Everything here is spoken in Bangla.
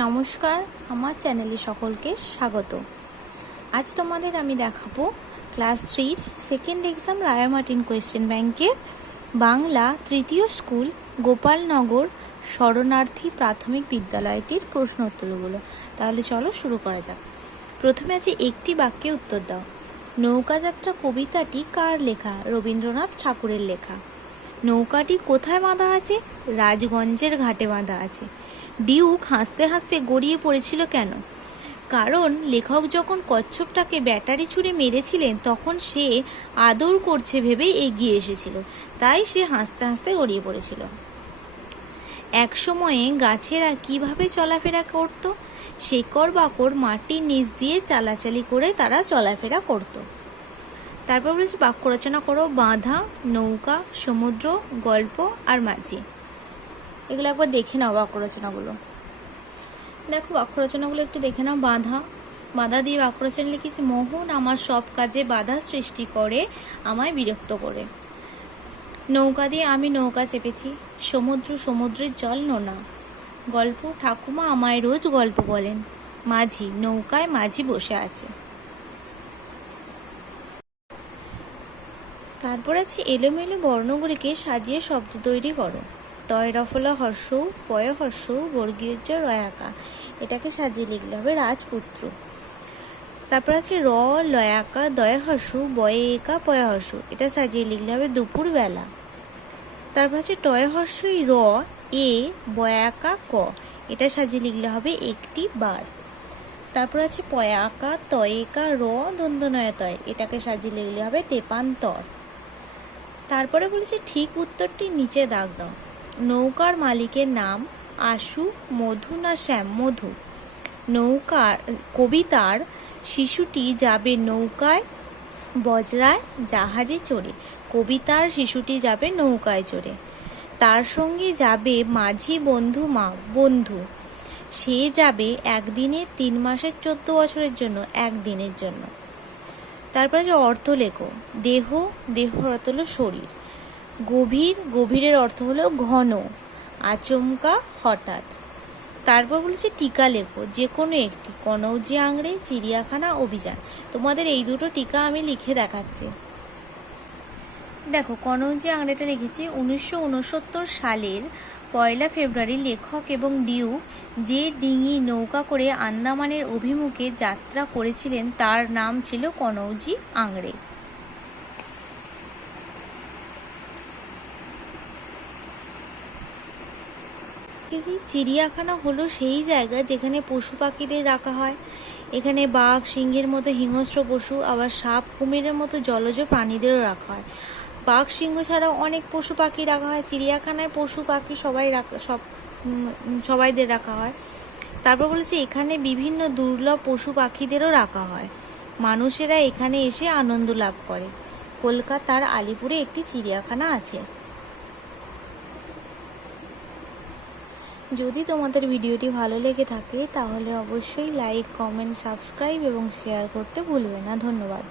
নমস্কার, আমার চ্যানেলে সকলকে স্বাগত। আজ তোমাদের আমি দেখাবো ক্লাস 3 সেকেন্ড এক্সাম রায়ামার্টিন কোয়েশ্চেন ব্যাংকের বাংলা তৃতীয় স্কুল গোপালনগর শরণার্থী প্রাথমিক বিদ্যালয়টির প্রশ্ন উত্তরগুলো। তাহলে চলো শুরু করা যাক। প্রথমে আছে একটি বাক্যে উত্তর দাও। নৌকাযাত্রা কবিতাটি কার লেখা? রবীন্দ্রনাথ ঠাকুরের লেখা। নৌকাটি কোথায় বাঁধা আছে? রাজগঞ্জের ঘাটে বাঁধা আছে। ডিউক হাসতে হাসতে গড়িয়ে পড়েছিল কেন? কারণ লেখক যখন কচ্ছপটাকে ব্যাটারি ছুঁড়ে মেরেছিলেন তখন সে আদর করছে ভেবে এগিয়ে এসেছিল, তাই সে হাসতে হাসতে গড়িয়ে পড়েছিল। এক সময়ে গাছেরা কিভাবে চলাফেরা করত? শেকড় বাকড় মাটির নিচ দিয়ে চালাচালি করে তারা চলাফেরা করত। তারপর বলেছে বাক্য রচনা করো। বাঁধা, নৌকা, সমুদ্র, গল্প আর মাঝি। এগুলো একবার দেখে নাও বাক্য রচনাগুলো। দেখো বাক্য রচনাগুলো একটু দেখে নাও। বাঁধা, বাঁধা দিয়ে বাক্য রচনা লিখেছি। মোহন আমার সব কাজে বাধা সৃষ্টি করে, আমায় বিরক্ত করে। নৌকা দিয়ে আমি নৌকা চেপেছি। সমুদ্র, সমুদ্রের জল নোনা। গল্প, ঠাকুমা আমায় রোজ গল্প বলেন। মাঝি, নৌকায় মাঝি বসে আছে। তারপর আছে এলোমেলো বর্ণগুলিকে সাজিয়ে শব্দ তৈরি করো। তয় রফলা হর্ষ, পয় হর্ষ, বর্গীয় জ রয়াকা। এটাকে সাজিয়ে লিখলে হবে রাজপুত্র। তারপর আছে র লয়াকা দয় হর্ষ, বয়ে একা পয় হর্ষ। এটা সাজিয়ে লিখলে হবে দুপুর বেলা। তারপর আছে টয় হর্ষই র এ বয়াকা ক। এটা সাজিয়ে লিখলে হবে একটি বার। তারপর আছে পয়াকা তয়েকা র দন্তনয় তয়। এটাকে সাজিয়ে লিখলে হবে তেপান্তর। তারপরে বলেছে ঠিক উত্তরটি নিচে দাগ দাও। নৌকার মালিকের নাম আশু, মধু না শ্যাম? মধু। নৌকার কবিতার শিশুটি যাবে নৌকায় বজরায় জাহাজে চড়ে। কবিতার শিশুটি যাবে নৌকায় চড়ে। তার সঙ্গে যাবে মাঝি বন্ধু বন্ধু। সে যাবে একদিনে 3 মাসের 14 বছরের জন্য, একদিনের জন্য। তারপরে যে অর্থ লেখো। দেহ, দেহর অর্থ হলো শরীর। গভীর, গভীরের অর্থ হলো ঘন। আচমকা, হঠাৎ। তারপর বলেছে টিকা লেখো, যে কোনো একটি। কনৌজি আংড়ে, চিড়িয়াখানা, অভিযান। তোমাদের এই দুটো টিকা আমি লিখে দেখাচ্ছি। দেখো কনৌজি আংড়েটা লিখেছি 1969 সালের 1 ফেব্রুয়ারি লেখক এবং ডিউক যে ডিঙি নৌকা করে আন্দামানের অভিমুখে যাত্রা করেছিলেন তার নাম ছিল কনৌজি আংড়ে। চিড়িয়াখানা হলো সেই জায়গা যেখানে পশু পাখিদের রাখা হয়। এখানে বাঘ, সিংহের মতো হিংস্র পশু, আবার সাপ, কুমিরের মতো জলজ প্রাণীদেরও রাখা হয়। বাঘ, সিংহ ছাড়াও অনেক পশু পাখি রাখা হয়। চিড়িয়াখানায় পশু পাখি সবাইদের রাখা হয়। তারপর বলেছে এখানে বিভিন্ন দুর্লভ পশু পাখিদেরও রাখা হয়। মানুষেরা এখানে এসে আনন্দ লাভ করে। কলকাতার আলিপুরে একটি চিড়িয়াখানা আছে। যদি তোমাদের ভিডিওটি ভালো লেগে থাকে তাহলে অবশ্যই লাইক, কমেন্ট, সাবস্ক্রাইব এবং শেয়ার করতে ভুলবে না। ধন্যবাদ।